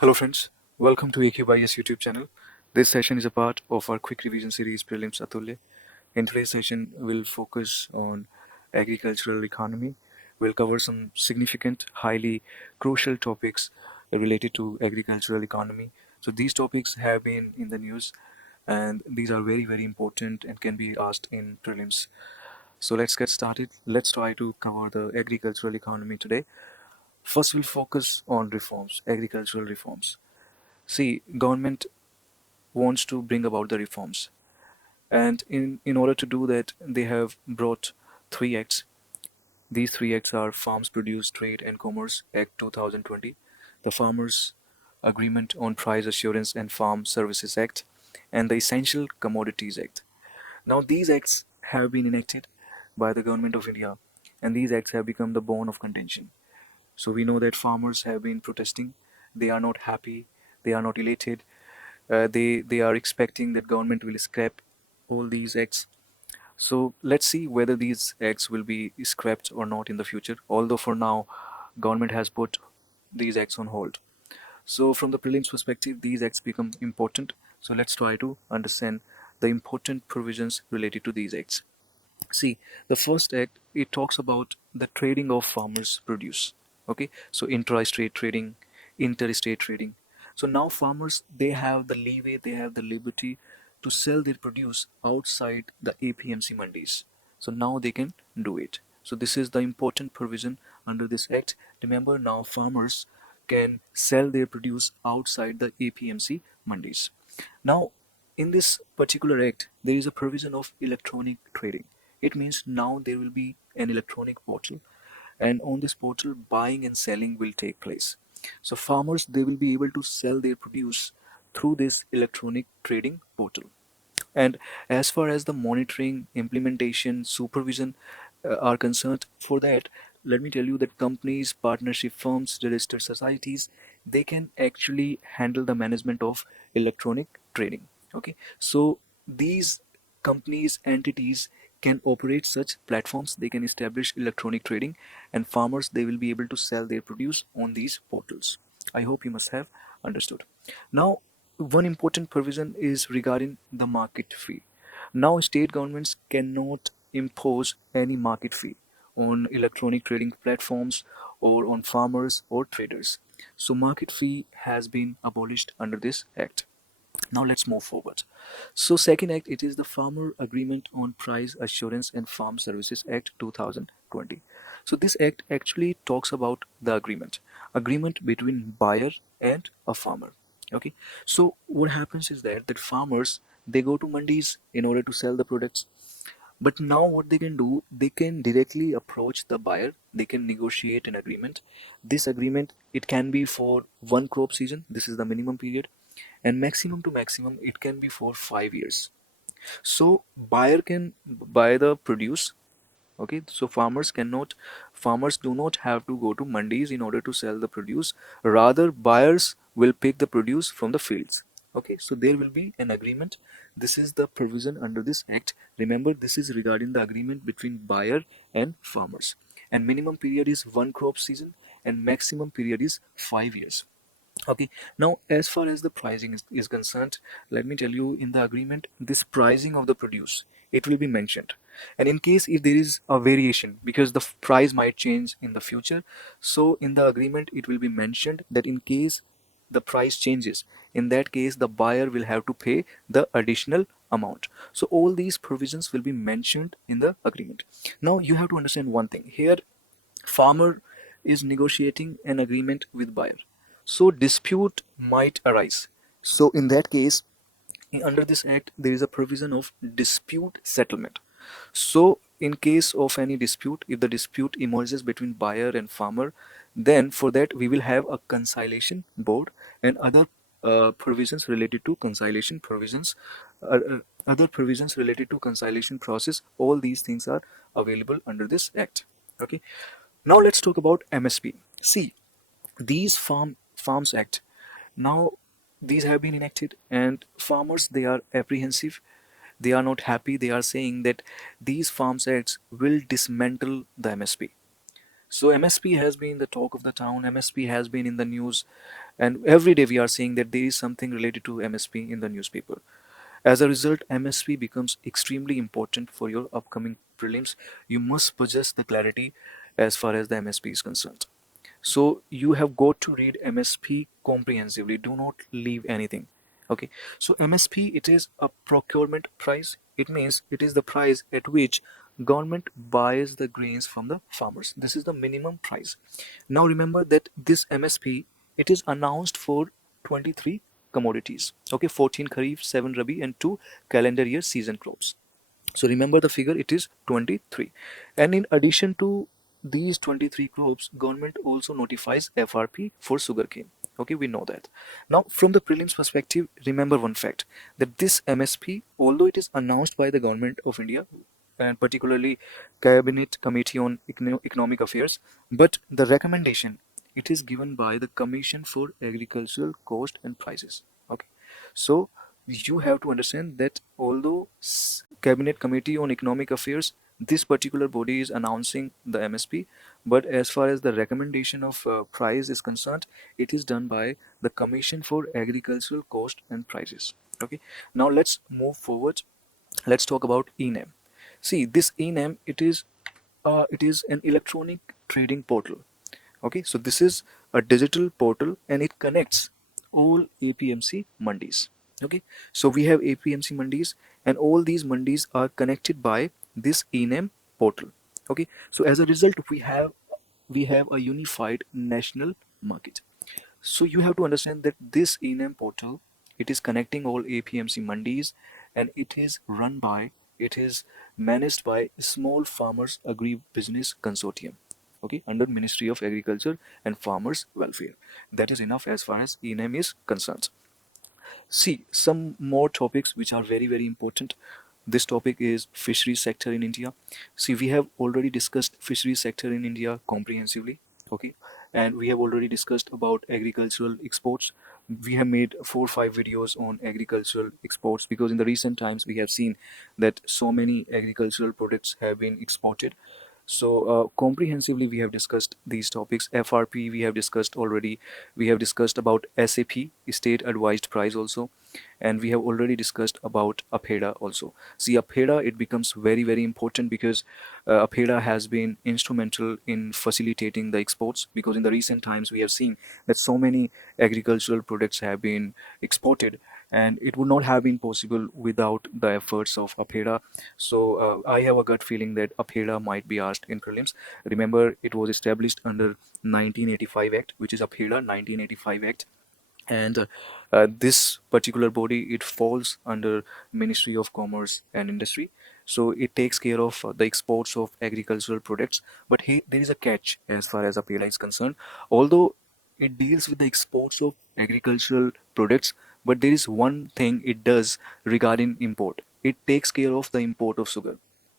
Hello friends, welcome to AQBIS YouTube channel. This session is a part of our quick revision series Prelims Atulya. In today's session, we'll focus on agricultural economy. We'll cover some significant, highly crucial topics related to agricultural economy. So these topics have been in the news and these are very important and can be asked in prelims. So let's get started. Let's try to cover the agricultural economy today. First, we'll focus on reforms, agricultural reforms. See, government wants to bring about the reforms, and in order to do that, they have brought three acts. These three acts are Farms Produce Trade and Commerce Act 2020, the Farmers Agreement on Price Assurance and Farm Services Act, and the Essential Commodities Act. Now, these acts have been enacted by the government of India, and these acts have become the bone of contention. So we know that farmers have been protesting. They are not happy. They are not elated. They are expecting that government will scrap all these acts. So let's see whether these acts will be scrapped or not in the future. Although for now, government has put these acts on hold. So from the prelims perspective, these acts become important. So let's try to understand the important provisions related to these acts. See, the first act, it talks about the trading of farmers' produce. Okay, so intra-state trading, interstate trading. So now farmers, they have the leeway, they have the liberty to sell their produce outside the APMC mandis. So now they can do it. So this is the important provision under this act. Remember, now farmers can sell their produce outside the APMC mandis. Now, in this particular act, there is a provision of electronic trading. It means now there will be an electronic portal, and on this portal, buying and selling will take place. So farmers, they will be able to sell their produce through this electronic trading portal. And as far as the monitoring, implementation, supervision are concerned, for that, let me tell you that companies, partnership firms, registered societies, they can actually handle the management of electronic trading. Okay, so these companies, entities can operate such platforms. They can establish electronic trading, and farmers, they will be able to sell their produce on these portals. I hope you must have understood. Now, one important provision is regarding the market fee. Now, state governments cannot impose any market fee on electronic trading platforms or on farmers or traders. So, market fee has been abolished under this act. Now let's move forward. So second act, it is the Farmer Agreement on Price Assurance and Farm Services Act 2020. So this act actually talks about the agreement between buyer and a farmer. Okay, so what happens is that farmers, they go to mandis in order to sell the products, but now what they can do, they can directly approach the buyer. They can negotiate an agreement. This agreement, it can be for one crop season. This is the minimum period, and maximum to maximum, it can be for 5 years. So buyer can buy the produce. Okay, so farmers do not have to go to mandis in order to sell the produce. Rather, buyers will pick the produce from the fields. Okay, so there will be an agreement. This is the provision under this act. Remember, this is regarding the agreement between buyer and farmers. And minimum period is one crop season, and maximum period is 5 years. Okay, now as far as the pricing is concerned, let me tell you, in the agreement, this pricing of the produce, it will be mentioned. And in case if there is a variation, because the price might change in the future, so in the agreement, it will be mentioned that in case the price changes, in that case, the buyer will have to pay the additional amount. So all these provisions will be mentioned in the agreement. Now you have to understand one thing here. Farmer is negotiating an agreement with buyer, so dispute might arise. So in that case, under this act, there is a provision of dispute settlement. So in case of any dispute, if the dispute emerges between buyer and farmer, then for that we will have a conciliation board and other provisions related to conciliation provisions, other provisions related to conciliation process. All these things are available under this act. Okay, now let's talk about MSP. See, these Farms Act, now these have been enacted, and farmers, they are apprehensive. They are not happy. They are saying that these Farms Acts will dismantle the MSP. So MSP has been the talk of the town. MSP has been in the news, and every day we are seeing that there is something related to MSP in the newspaper. As a result, MSP becomes extremely important for your upcoming prelims. You must possess the clarity as far as the MSP is concerned. So you have got to read MSP comprehensively. Do not leave anything. Okay. So MSP, it is a procurement price. It means it is the price at which government buys the grains from the farmers. This is the minimum price. Now remember that this MSP, it is announced for 23 commodities. Okay, 14 Kharif, 7 Rabi, and 2 calendar year season crops. So remember the figure, it is 23. And in addition to these 23 crops, government also notifies FRP for sugarcane. Okay, we know that. Now, from the prelims perspective, remember one fact that this MSP, although it is announced by the government of India, and particularly Cabinet Committee on Economic Affairs, but the recommendation, it is given by the Commission for Agricultural Cost and Prices. Okay, so you have to understand that although Cabinet Committee on Economic Affairs, this particular body is announcing the MSP, but as far as the recommendation of price is concerned, it is done by the Commission for Agricultural Cost and Prices. Okay, now let's move forward. Let's talk about ENAM. See, this ENAM, it is an electronic trading portal. Okay, so this is a digital portal and it connects all APMC mandis. Okay, so we have APMC mandis and all these mandis are connected by this ENAM portal. Okay, so as a result, we have a unified national market. So you have to understand that this ENAM portal, it is connecting all APMC mandis and it is managed by Small Farmers Agri Business Consortium. Okay, under Ministry of Agriculture and Farmers Welfare. That is enough as far as ENAM is concerned. See, some more topics which are very, very important. This topic is fisheries sector in India. See, we have already discussed fisheries sector in India comprehensively. Okay, and we have already discussed about agricultural exports. We have made 4 or 5 videos on agricultural exports because in the recent times we have seen that so many agricultural products have been exported. So comprehensively we have discussed these topics. FRP we have discussed already. We have discussed about SAP, state advised price also, and we have already discussed about APEDA also. See, APEDA, it becomes very, very important because APEDA has been instrumental in facilitating the exports, because in the recent times we have seen that so many agricultural products have been exported and it would not have been possible without the efforts of APEDA. So I have a gut feeling that APEDA might be asked in prelims. Remember, it was established under 1985 Act, which is APEDA 1985 Act, and this particular body, it falls under Ministry of Commerce and Industry. So it takes care of the exports of agricultural products. But hey, there is a catch as far as APEDA is concerned. Although it deals with the exports of agricultural products, but there is one thing it does regarding import. It takes care of the import of sugar.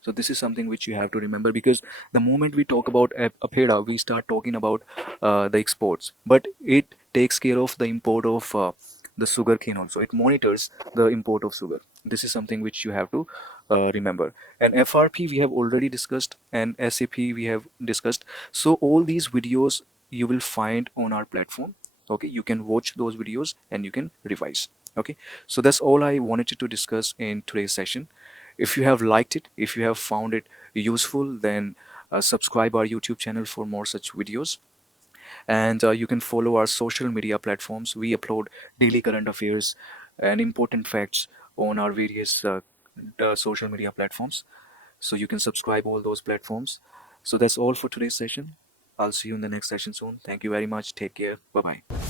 So this is something which you have to remember, because the moment we talk about APEDA, we start talking about the exports, but it takes care of the import of the sugar cane also. It monitors the import of sugar. This is something which you have to remember. And FRP we have already discussed, and SAP we have discussed. So all these videos you will find on our platform. Okay, you can watch those videos and you can revise. Okay, so that's all I wanted to discuss in today's session. If you have liked it, if you have found it useful, then subscribe our YouTube channel for more such videos. And you can follow our social media platforms. We upload daily current affairs and important facts on our various social media platforms. So you can subscribe all those platforms. So that's all for today's session. I'll see you in the next session soon. Thank you very much. Take care. Bye bye.